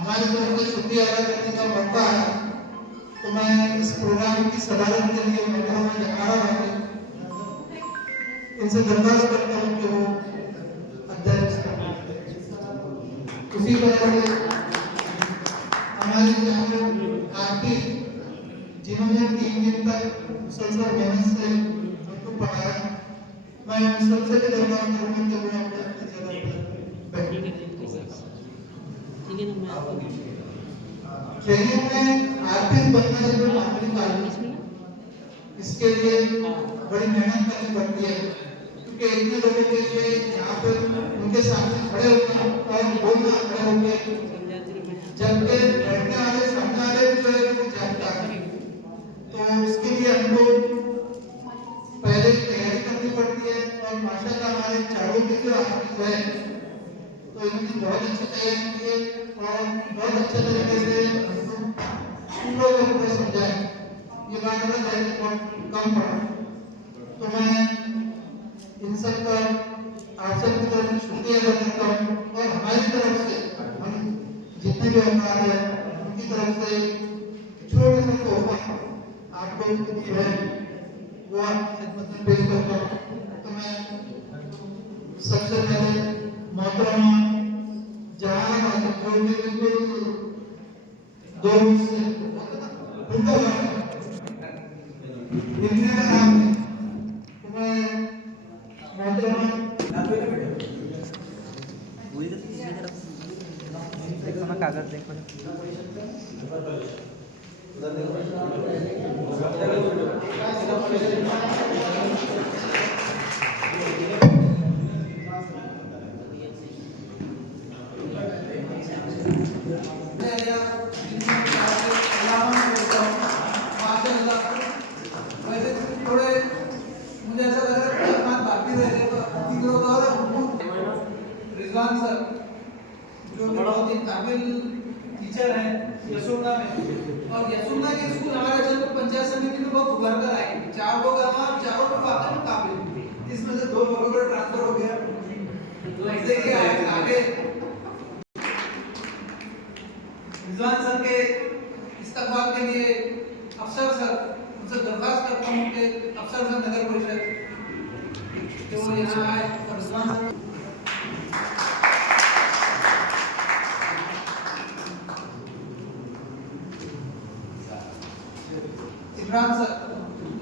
हमारी तरफ से शुक्रिया अदा करने का मौका है। तो मैं इस प्रोग्राम की सदारत के लिए मैडम जहारा है इनसे दरख्वास्त करता हूँ कि वो अध्यक्ष उसी तरह से हमारे आर्टिस्ट जिन्होंने 3 दिन तक मुसलसल मेहनत से उनको पढ़ाया, मैं उन सबसे भी दरख्वास्त करूँगा कि वो अपने जगह पर बैठे। ट्रेनिंग में आर्टिस्ट बनना जब आखिरी कार्य इसके लिए बड़ी मेहनत करनी पड़ती है, क्योंकि इतने लोगों के लिए यहाँ पर उनके सामने खड़े होकर और बोलना खड़े होकर, जबकि बैठने वाले सामने वाले जो है वो जानता है, तो उसके लिए हमको पहले तैयारी करनी पड़ती है। और माशाल्लाह हमारे चारों के जो आर्टिस्ट है तो इन्होंने बहुत अच्छी तैयारी की है और बहुत अच्छे तरीके से पूरा को पूरा समझाया। ये बात अलग है कि बहुत कम पड़ा, तो मैं इन सब का आप सब की तरफ से शुक्रिया अदा करता हूँ और हमारी तरफ से हम जितने भी अफराद हैं उनकी तरफ से छोटे से तोहफा आपको जो है वो आपकी खिदमत में पेश करता हूँ। तो मैं सबसे पहले मोहतरमा जहाँ जो भी बिल्कुल दो से उनका लिखने का नाम है, तो मैं मोहतरमा देखो ना कागज देखो रिजवान सर जो बहुत ही काबिल टीचर हैं यशोदा में, और यशोदा के स्कूल हमारे जब पंचायत समिति में बहुत उभर कर आए। 4 लोग चारों लोग वाकई में काबिल, इसमें से 2 लोगों का ट्रांसफर हो गया। तो देखिए आगे रिजवान सर के इस्तेमाल के लिए अफसर सर उनसे दरख्वास्त करता हूँ कि अफसर सर नगर परिषद जो यहाँ आए और रिजवान सर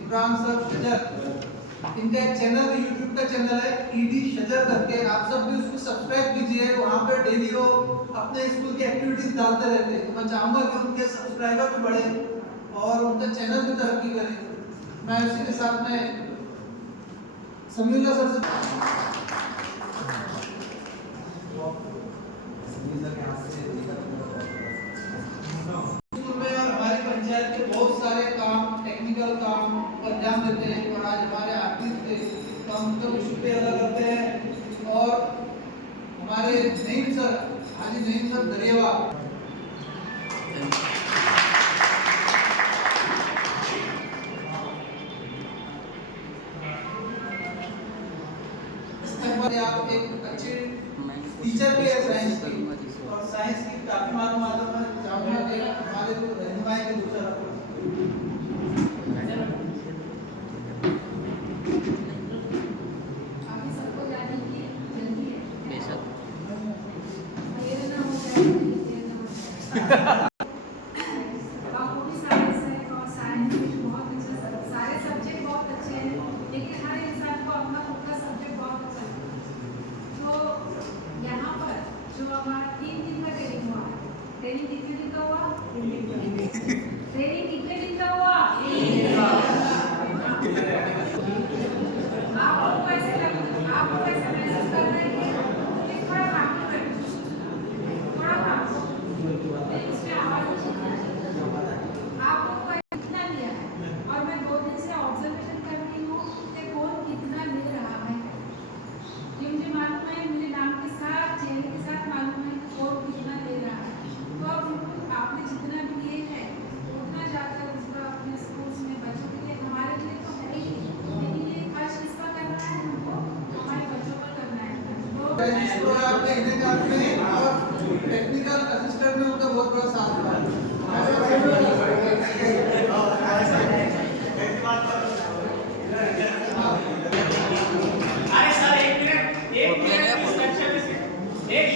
इब्राहिम सर शजर, इनका एक चैनल यूट्यूब का चैनल है ईडी शजर करके, आप सब भी उसको सब्सक्राइब कीजिए। वहाँ पे डेली वो अपने स्कूल की एक्टिविटीज डालते रहते हैं। तो मैं चाहूँगा कि उनके सब्सक्राइबर भी बढ़े और उनका चैनल भी तरक्की करे। मैं उसी के साथ में समीउल्लाह सर से के बहुत सारे काम टेक्निकल काम पर ध्यान देते हैं और आज हमारे आर्टिस्ट थे तो हम उनका भी शुक्रिया अदा करते हैं। और हमारे नईम सर हाजी नईम सर दरियावा आप एक अच्छे टीचर भी है साइंस की, और साइंस की काफी मालूमात है। हमारे जो रहनुमाई के दूसरा ट्रेनिंग कितने दिन का हुआ? आपको ऐसे महसूस कर रहे हैं कि थोड़ा काम इसमें आवाज आपको कितना लिया है, और मैं 2 दिन से ऑब्जर्वेशन कर रही हूँ कि कौन कितना ले रहा है। ये मुझे मालूम है, मुझे नाम के साथ चेहरे के साथ मालूम है कि कौन कितना ले रहा है। तो अब आपने जितना भी लिए है उतना जाकर उसका अपने स्कूल्स में बच्चों के लिए, हमारे लिए तो है ही, लेकिन ये खर्च किसका करना है हमको, हमारे बच्चों पर थोड़ा साथ अरे सर एक मिनट इंस्ट्रक्शन एक